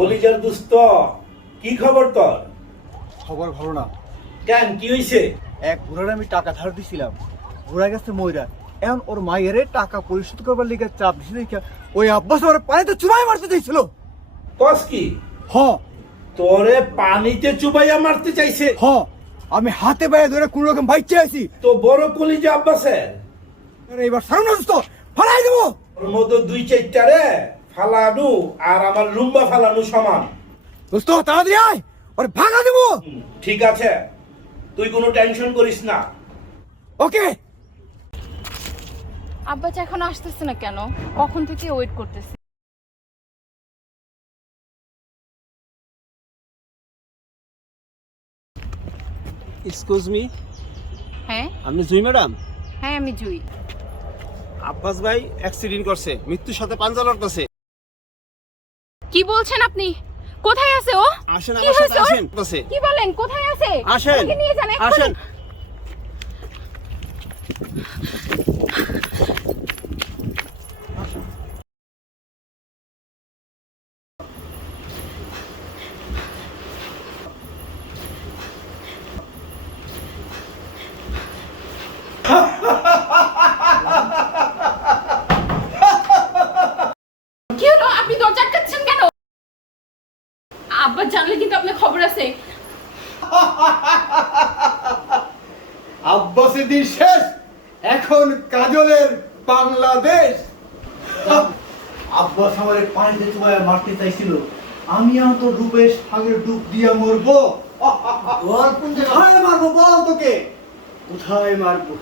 কলিজার দুস্ত, কি খবর তোর? খবর ভালো না। কেন, কি হইছে? এক ঘোড়ার আমি টাকা ধার দিছিলাম, ঘোড়া গেছে ময়রা। এখন ওর মায়ের টাকা পরিশোধ করবার লিগে চাপ দিছে দেখে ওই আব্বাস আমার পানিতে চুবাই মারতে চাইছিল। কস কি? হ তোরে পানিতে চুবাইয়া মারতে চাইছে? হ আমি হাতে পায়ে ধরে কোন রকম বাইচে আছি। তো বড় কলিজা আব্বাসের। আরে এবার সারুন না দোস্ত, ফালাই দেবো। ওর মধ্যে দুই চারটা রে ফালানু আর আমার লুম্বা ফালানু সমান। দোস্ত তাড়াতাড়ি আয়, ওরে ভাগা দেবো। ঠিক আছে, তুই কোনো টেনশন করিস না। ওকে। আব্বা এখন আসতেছে না কেন? কখন থেকে ওয়েট করতেছি। এক্সকিউজ মি, হ্যাঁ আপনি জুই ম্যাডাম? হ্যাঁ আমি জুই। আব্বাস ভাই অ্যাক্সিডেন্ট করছে, মৃত্যুর সাথে পাঞ্জা লড়তেছে। কি বলছেন আপনি? কোথায় আছে ও? আসেন কি আমার সাথে, হয়েছে ওর? আসেন বসে। কি বলেন, কোথায় আছে? আসেন আমাকে নিয়ে যান এক্ষুনি। আসেন। কি হলো, আপনি দরজা আটকাচ্ছেন কেন? আব্বা জানলে কিন্তু আপনার খবর আছে। আব্বাসের দিন শেষ, এখন কাজলের বাংলাদেশ। আব্বাস আমার পানিতে চুবাই মারতে চাইছিল, আমি তো ডুবে সাগরে ডুব দিয়ে মরবো। কোথায় মারবো বল তোকে, কোথায় মারবো?